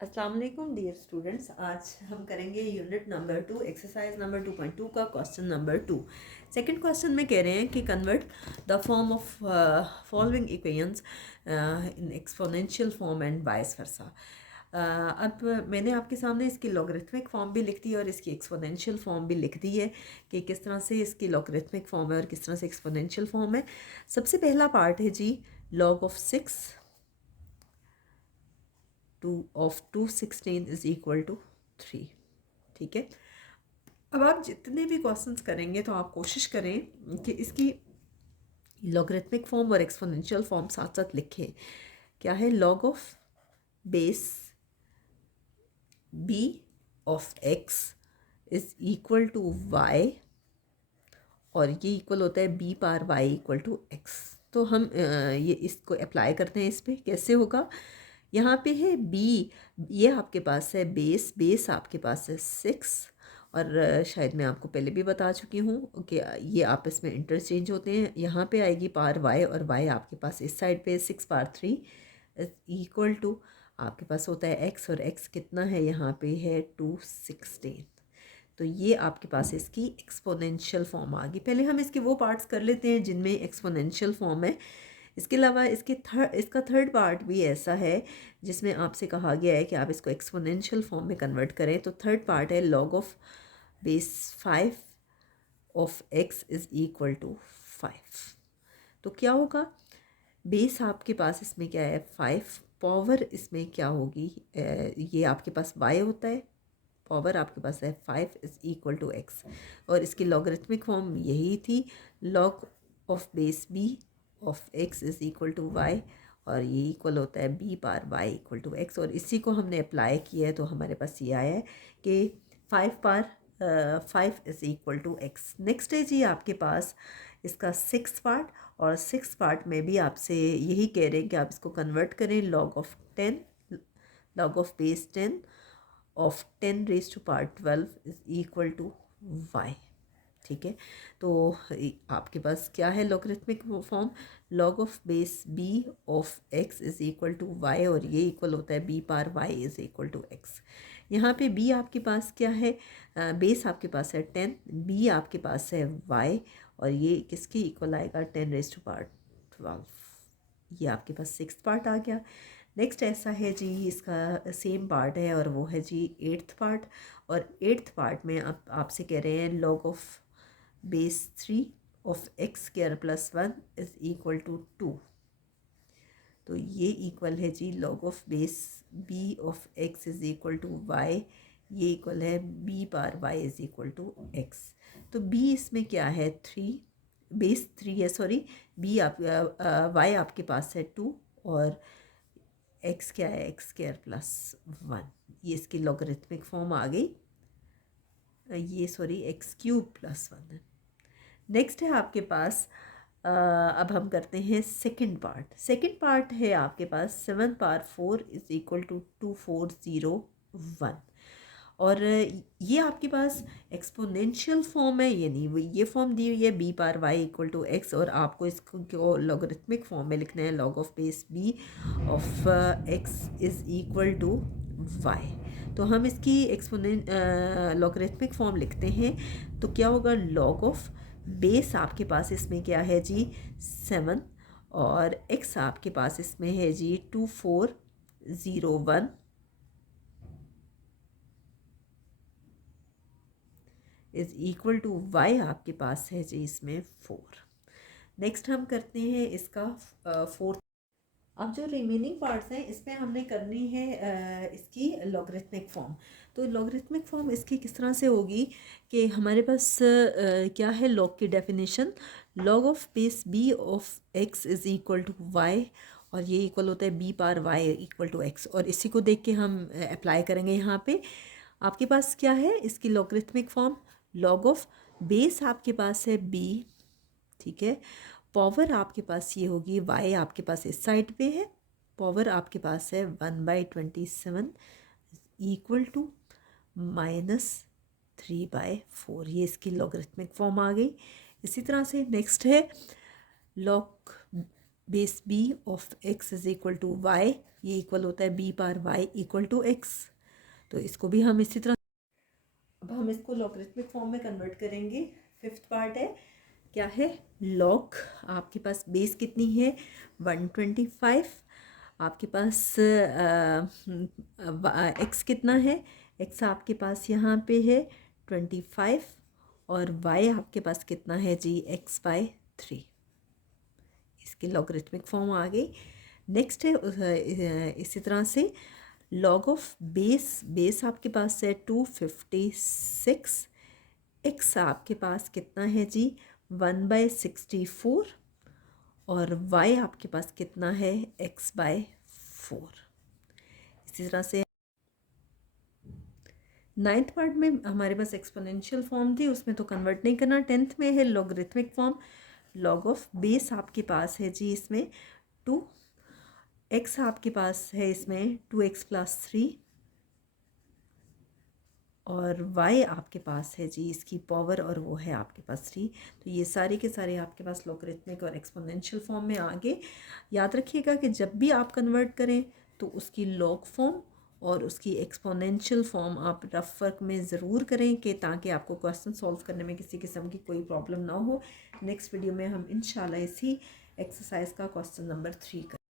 अस्सलाम वालेकुम dear students. आज हम करेंगे यूनिट नंबर 2 एक्सरसाइज नंबर 2.2 का क्वेश्चन नंबर 2। सेकंड क्वेश्चन में कह रहे हैं कि convert the form of following equations in exponential form and vice versa. अब मैंने आपके सामने इसकी लॉगरिथमिक फॉर्म भी लिख दी और इसकी एक्सपोनेंशियल फॉर्म भी लिख दी है कि किस तरह से इसकी लॉगरिथमिक फॉर्म है और किस तरह से एक्सपोनेंशियल फॉर्म है। सबसे पहला पार्ट है जी log of 6 of 216 is equal to 3। ठीक है, अब आप जितने भी क्वेश्चंस करेंगे तो आप कोशिश करें कि इसकी लॉगरिथमिक फॉर्म और एक्सपोनेंशियल फॉर्म साथ साथ लिखें। क्या है? log of base b of x is equal to y और ये इक्वल होता है b power y equal to x। तो हम ये इसको अप्लाई करते हैं। इस पर कैसे होगा? यहाँ पे है b, ये आपके पास है बेस आपके पास है 6 और शायद मैं आपको पहले भी बता चुकी हूँ कि ये आपस में इंटरचेंज होते हैं। यहाँ पे आएगी पार y और y आपके पास इस साइड पे 6 पार 3 इक्वल टू आपके पास होता है x और x कितना है? यहाँ पे है 216। तो ये आपके पास इसकी एक्सपोनेंशियल फॉर्म आ गई। पहले हम इसके वो पार्ट्स कर लेते हैं जिनमें एक्सपोनेंशियल फॉर्म है। इसके अलावा इसका थर्ड पार्ट भी ऐसा है जिसमें आपसे कहा गया है कि आप इसको एक्सपोनेंशियल फॉर्म में कन्वर्ट करें। तो थर्ड पार्ट है log of base 5 of x is equal to 5। तो क्या होगा? बेस आपके पास इसमें क्या है? 5। पावर इसमें क्या होगी? ये आपके पास y होता है, पावर आपके पास है 5 इज इक्वल टू x और इसकी लॉगरिथमिक फॉर्म यही थी log of base b of x is equal to y और ये इक्वल होता है b power y equal to x और इसी को हमने अप्लाई किया है तो हमारे पास ये आया है कि 5 power 5 is equal to x। Next है जी आपके पास इसका 6 पार्ट और 6 पार्ट में भी आपसे यही कह रहे हैं कि आप इसको कन्वर्ट करें log of 10 log of base 10 of 10 raise to power 12 is equal to y। ठीक है, तो आपके पास क्या है logarithmic form? log of base b of x is equal to y और ये इक्वल होता है b power y is equal to x। यहाँ पे b आपके पास क्या है? बेस आपके पास है 10, b आपके पास है y और ये किसकी इक्वल आएगा? 10 रेज टू पावर 12। ये आपके पास 6th पार्ट आ गया। नेक्स्ट ऐसा है जी, इसका सेम पार्ट है और वो है जी 8th पार्ट और 8th पार्ट में आप आपसे कह रहे हैं log of base 3 of x square plus 1 is equal to 2। तो ये इक्वल है जी log of base b of x is equal to y, ये इक्वल है b power y is equal to x। तो b इसमें क्या है? 3, बेस 3 है, सॉरी b आप y आपके पास है 2 और x क्या है? x square plus 1। ये इसकी लॉगरिथमिक फॉर्म आ गई। ये सॉरी x क्यूब प्लस 1 है। नेक्स्ट है आपके पास अब हम करते हैं सेकंड पार्ट। सेकंड पार्ट है आपके पास 7 पावर 4 इज इक्वल टू 2401 और ये आपके पास एक्सपोनेंशियल फॉर्म है, यानी ये फॉर्म दी हुई है b power y equal to x और आपको इसको लॉगरिथमिक फॉर्म में लिखना है log of base b of x is equal to y। तो हम इसकी लॉगरिथमिक फॉर्म लिखते हैं तो क्या होगा? log ऑफ बेस आपके पास इसमें क्या है जी? 7 और x आपके पास इसमें है जी 2401 इज इक्वल टू y आपके पास है जी इसमें 4। नेक्स्ट हम करते हैं इसका फोर्थ। अब जो रिमेनिंग पार्ट्स हैं इसमें हमने करनी है इसकी लॉगरिथमिक फॉर्म। तो लॉगरिथमिक फॉर्म इसकी किस तरह से होगी कि हमारे पास क्या है लॉग की definition? log of base b of x is equal to y और ये इक्वल होता है b power y equal to x और इसी को देख के हम अप्लाई करेंगे। यहाँ पे आपके पास क्या है इसकी logarithmic form? log of base आपके पास है b, ठीक है, पावर आपके पास ये होगी y आपके पास इस साइड पे है, पावर आपके पास है 1/27 इक्वल टू -3/4। ये इसकी लॉगरिथमिक फॉर्म आ गई। इसी तरह से नेक्स्ट है log बेस b of x is equal to y ये इक्वल होता है B power Y equal to X. तो इसको भी हम इसी तरह, अब हम इसको लॉगरिथमिक फॉर्म में कन्वर्ट करेंगे। फिफ्थ पार्ट है, क्या है, लॉग। आपके पास बेस कितनी है 125, आपके पास एक्स कितना है, एक्स आपके पास यहाँ पे है 25 और वाई आपके पास कितना है जी एक्स बाय 3। इसकी लॉगरिथमिक फॉर्म आ गई। नेक्स्ट है इसी तरह से लॉग ऑफ बेस, बेस आपके पास है 256, एक्स आपके पास कितना है जी 1/64 और y आपके पास कितना है x/4। इसी तरह से नाइन्थ पार्ट में हमारे पास एक्सपोनेंशियल फॉर्म थी, उसमें तो कन्वर्ट नहीं करना। टेंथ में है logarithmic form. Log of base आपके पास है जी इसमें 2, x आपके पास है इसमें 2x+3 और y आपके पास है जी इसकी पावर और वो है आपके पास 3। तो ये सारे के सारे आपके पास लॉगरिथमिक और एक्सपोनेंशियल फॉर्म में आगे। याद रखिएगा कि जब भी आप कन्वर्ट करें तो उसकी लॉग फॉर्म और उसकी एक्सपोनेंशियल फॉर्म आप रफ वर्क में ज़रूर करें कि ताकि आपको क्वेश्चन सॉल्व करने में किसी किस्म की कोई प्रॉब्लम ना हो। नेक्स्ट वीडियो में हम इंशाल्लाह इसी एक्सरसाइज का क्वेश्चन नंबर 3 करें।